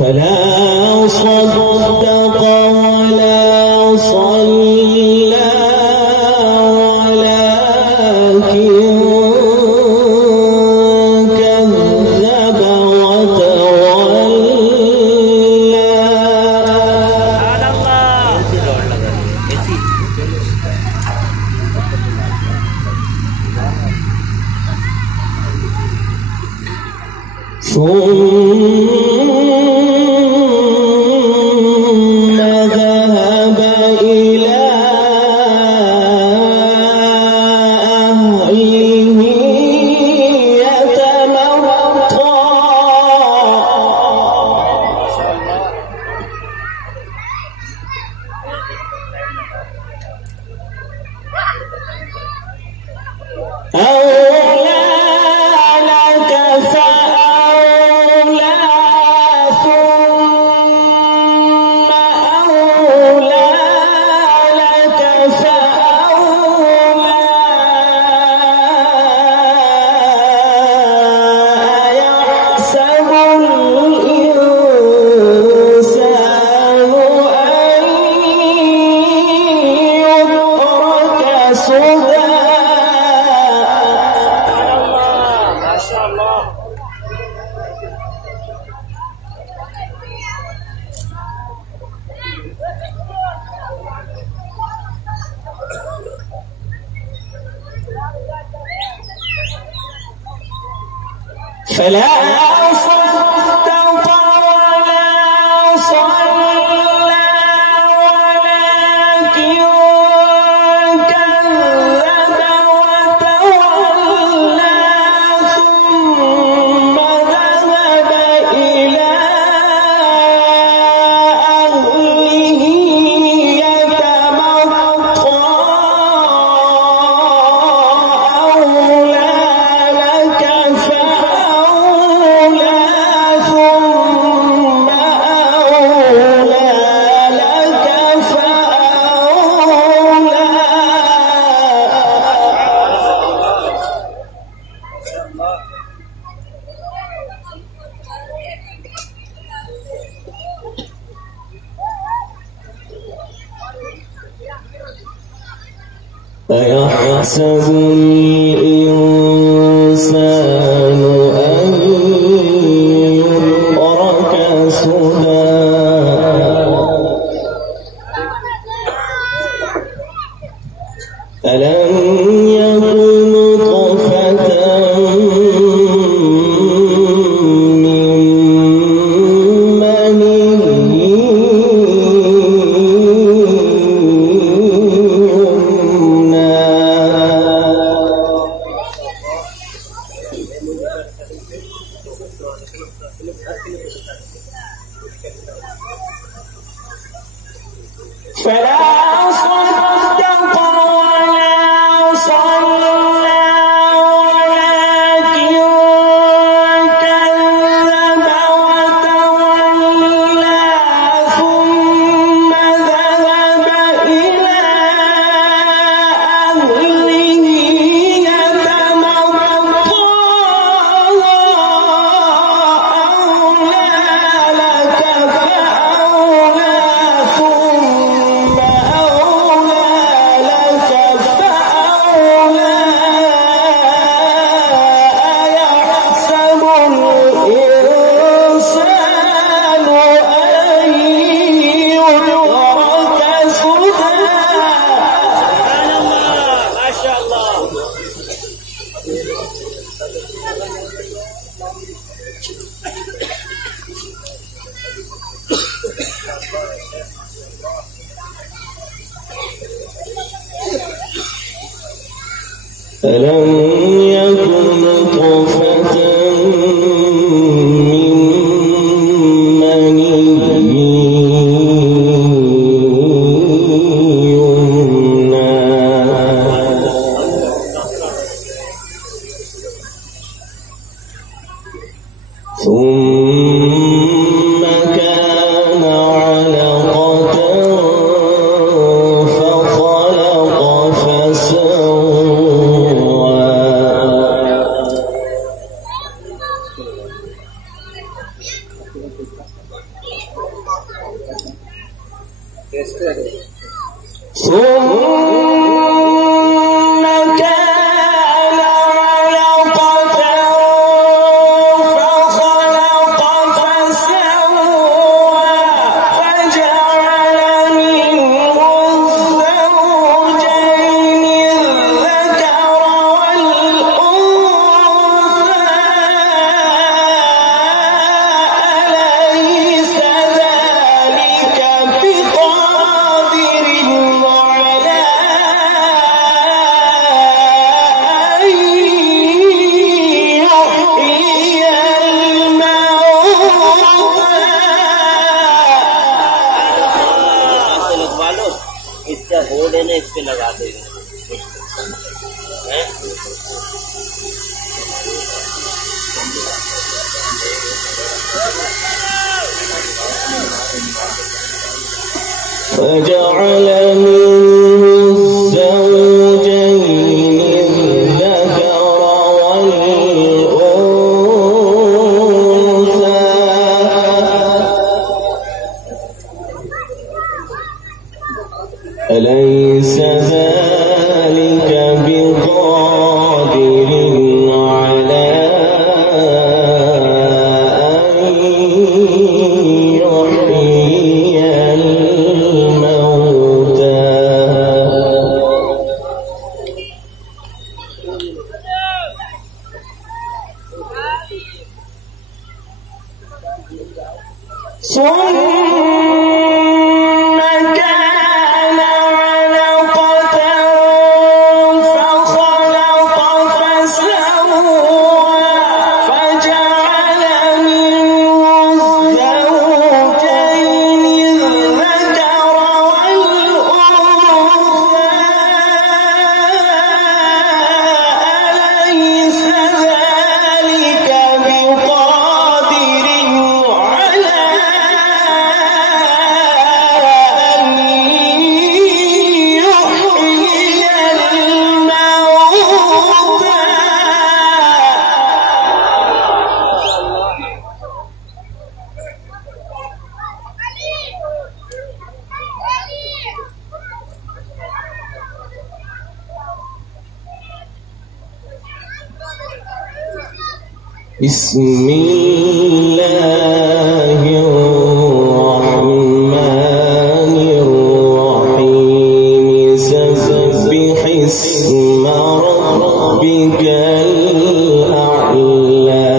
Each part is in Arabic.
فلا صدق ولا صلى ولكن كذب وتولى. ثم ذهب إلى أهله يتمطى. أولى لك فأولى ثم أولى لك فأولى. أيحسب الإنسان أن يترك سدى. فلا صدق ولا صلى ولكن كذب وتولى. ثم ذهب إلى أهله يتمطى. أولى لك فأولى ثم أولى لك فأولى. أيحسب الإنسان أن يترك سدى. ألم يكن نطفة من مني يمنى. فلا صدق ولا صلى ولكن كذب وتولى. ثم ذهب إلى أهله يتمطى. أولى لك فأولى ثم أولى لك فأولى. أيحسب الإنسان أن يترك سدى. ما شاء الله. ألم يكن نطفة من مني يمنى. ثم كان علقة فخلق فسوى. इस पे लगा देंगे فجعل منه الزوجين الذكر والأنثى أليس ذلك بقادر على أن يحيي الموتى بسم الله الرحمن الرحيم سبح اسم ربك الأعلى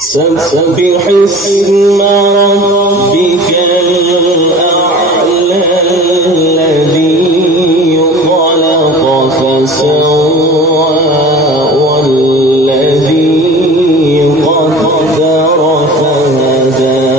سبح اسم ربك الأعلى الذي خلق فسوى والذي قدر فهدى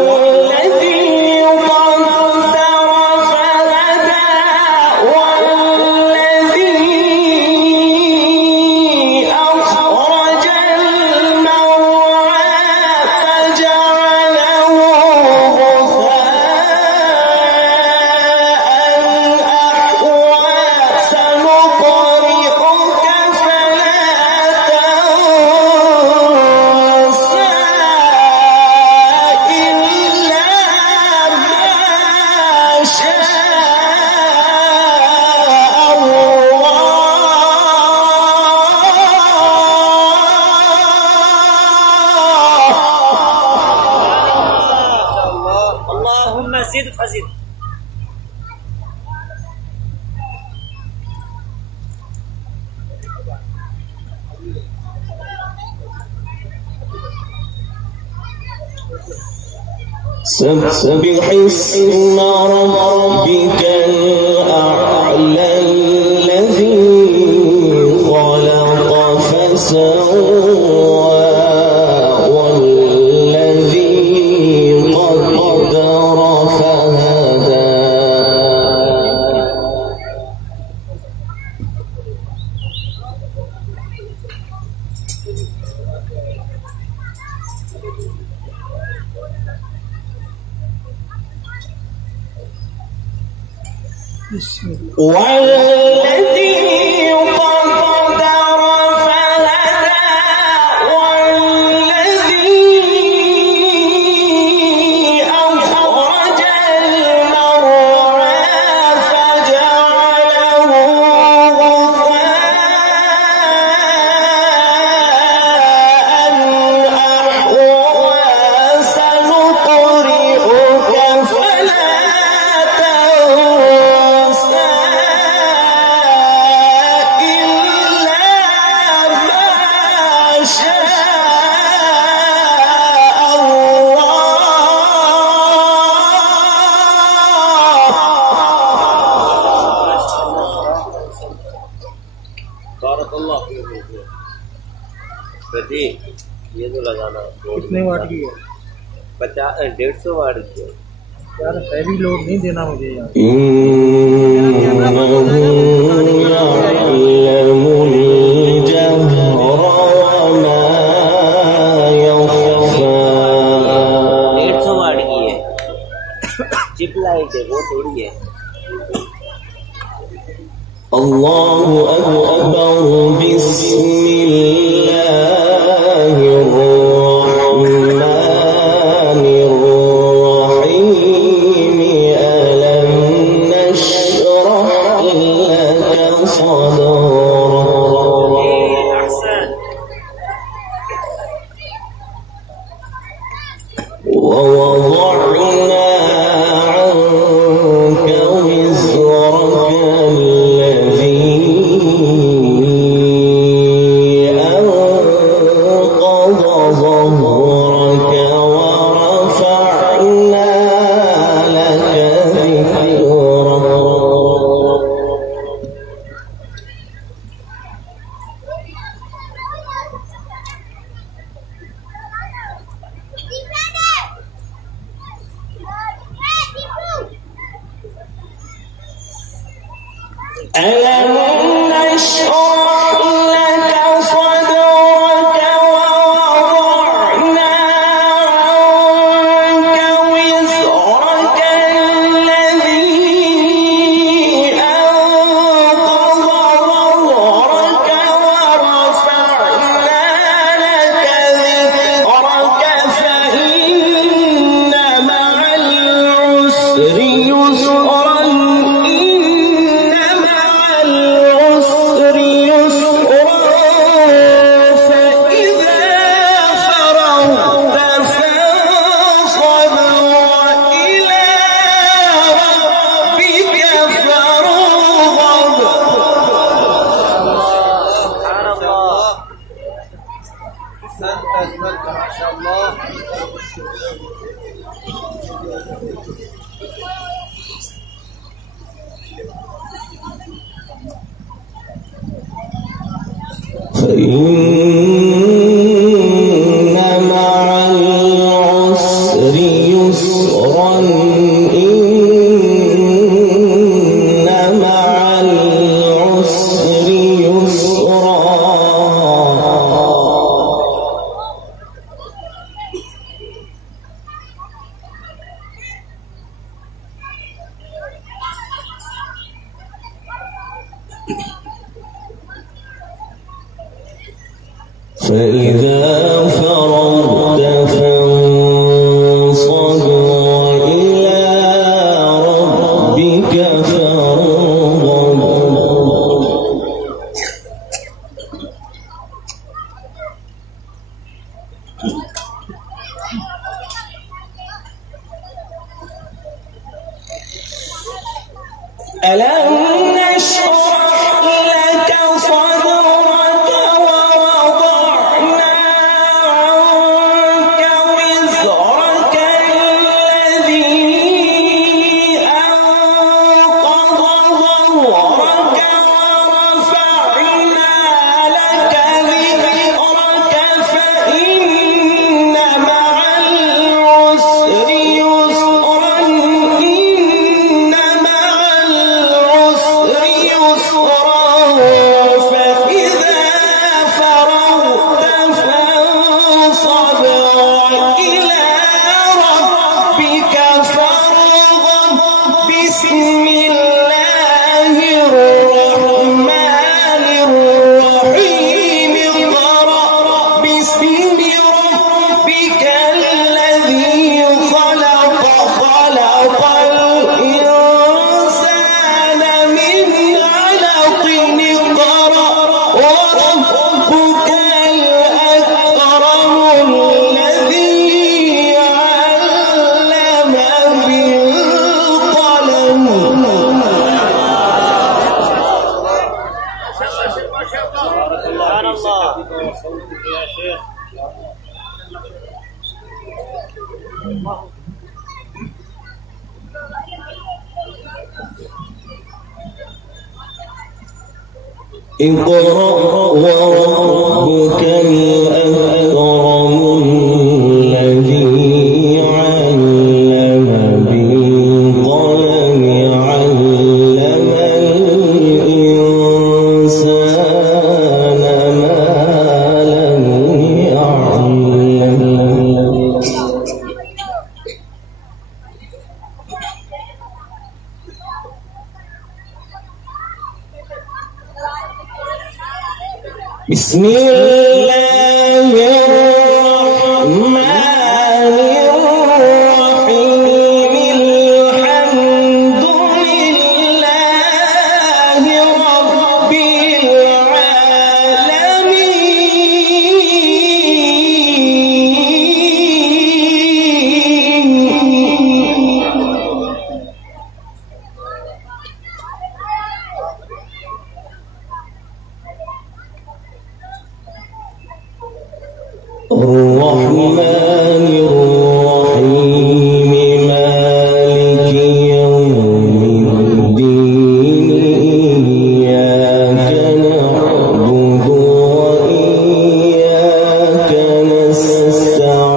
والذي قدر فهدى والذي أخرج المرعى فجعله غثاء أحوى سنقرئك فلا تنسى اللهم زد فزد. سبح اسم ربك الأعلى الذي خلق فسوى والذي قدر فهدى والذي قدر فهدى والذي أخرج المرعى فجعله غثاء أحوى سنقرئك فلا प्रतीक ये तो लगाना कितने वाट की है? 150 वाट की है। यार हैवी लोड नहीं देना मुझे यार। إنه يعلم الجهر وما يخفى 150 वाट की है। चिप लाइट है वो थोड़ी है। الله أكبر بسم الله الرحمن الرحيم ألم نشرح لك صدرك أحسن. ووضعنا عنك وزرك الذي أنقض ظهرك ورفعنا لك ذكرك ألم نشرح لك صدرك ووضعنا عنك وزرك الذي أنقض ظهرك ورفعنا لك ذكرك فإن مع العسر يسرا فإن مع العسر يسرا إن مع العسر يسرا فإذا فرغت فانصب وإلى ربك فارغب ألم نشرح لك صدرك ووضعنا عنك وزرك الذي خلق الإنسان من علق اقرأ وربك الأكرم الذي علم بالقلم سبحان الله. يا شيخ اقرأ وربك الأكرم الذي علم بالقلم علم الإنسان ما لم يعلم بسم الله الرحمن الرحيم الحمد لله رب العالمين الرحمن الرحيم مالك يوم الدين إياك نعبد وإياك نستعين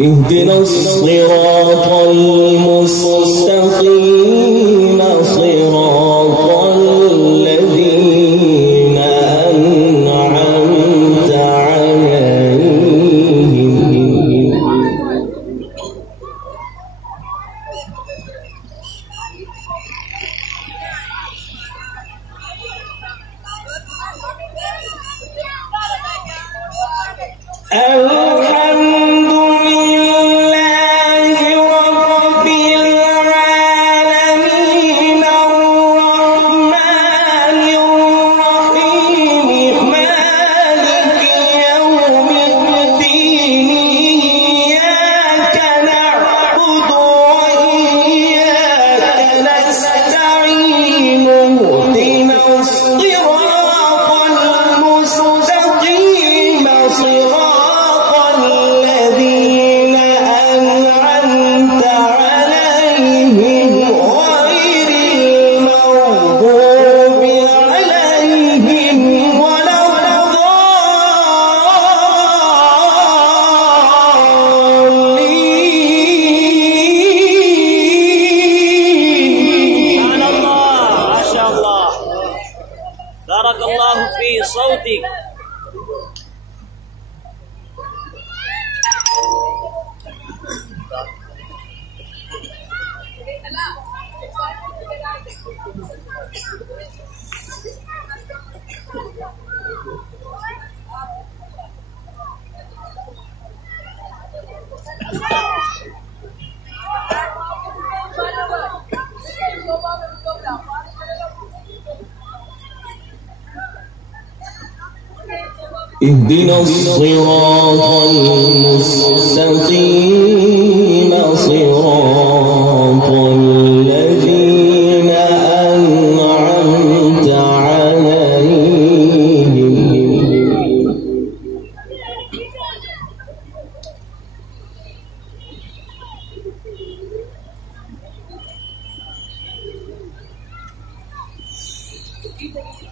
اهدنا الصراط المستقيم صراط الذين أنعمت عليهم الحمد لله رب العالمين الرحمن الرحيم مالك يوم الدين إياك نعبد وإياك نستعين اهدنا الصراط المستقيم صراط الذين أنعمت عليهم غير المغضوب عليهم ولا الضالين. سبحان الله. ما شاء الله. بارك الله في صوتك. اهدنا الصراط المستقيم صراط الذين أنعمت عليهم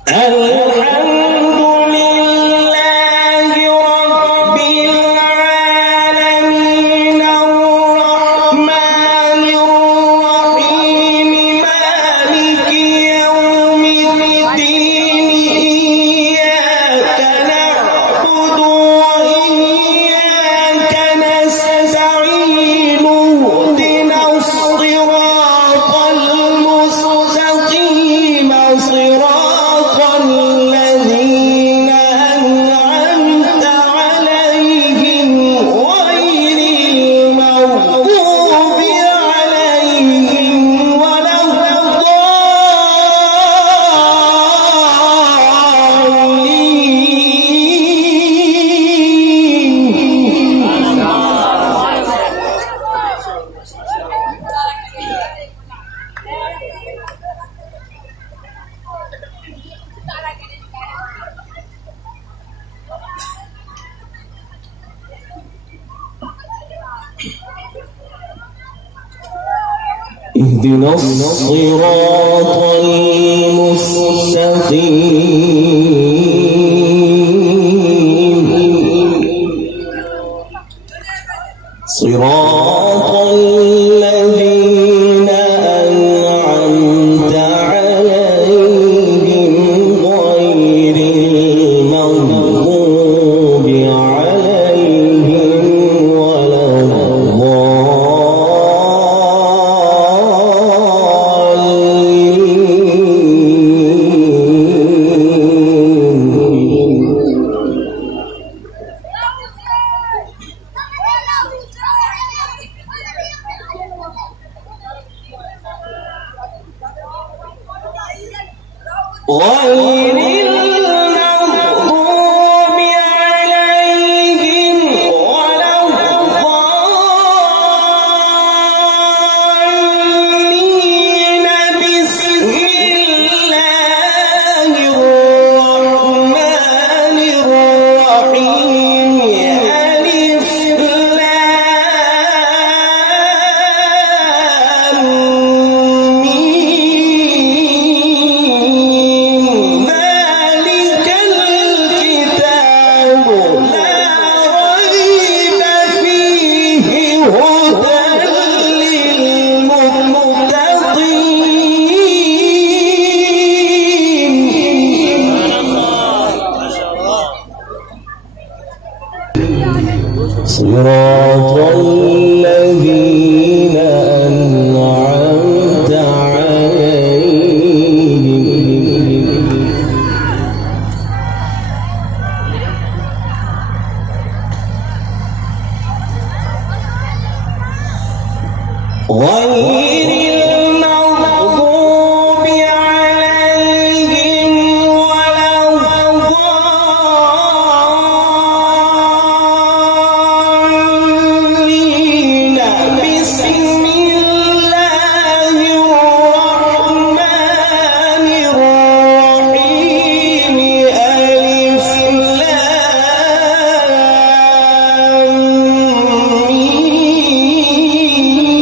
الحمد لله رب العالمين الرحمن الرحيم مالك يوم الدين إياك نعبد وإياك نستعين اهدنا الصراط المستقيم صراط اهدنا الصراط المستقيم صراط الذين أنعمت عليهم غير المغضوب عليهم ولا غير المغضوب عليهم ولا الضالين بسم الله الرحمن الرحيم ألف لام ميم ذلك الكتاب لا ريب فيه هدى للمتقين صراط الذين أنعمت عليهم غير المغضوب عليهم ولا الضالين بسم الله الرحمن الرحيم ألف لام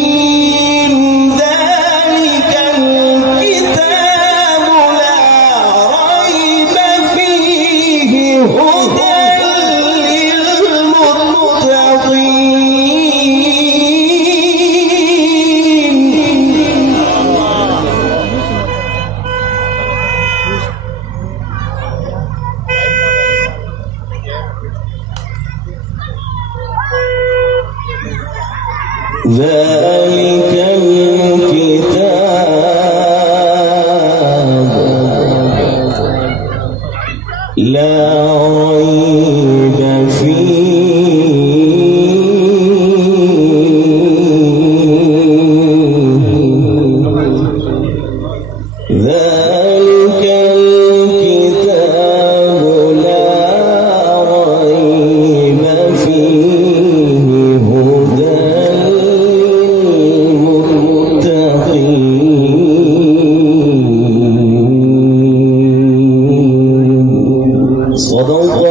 ميم ذلك الكتاب لا ريب فيه هدى للمتقين ذلك الكتاب لا ريب فيه ذلك الكتاب لا ريب فيه هدى للمتقين صدق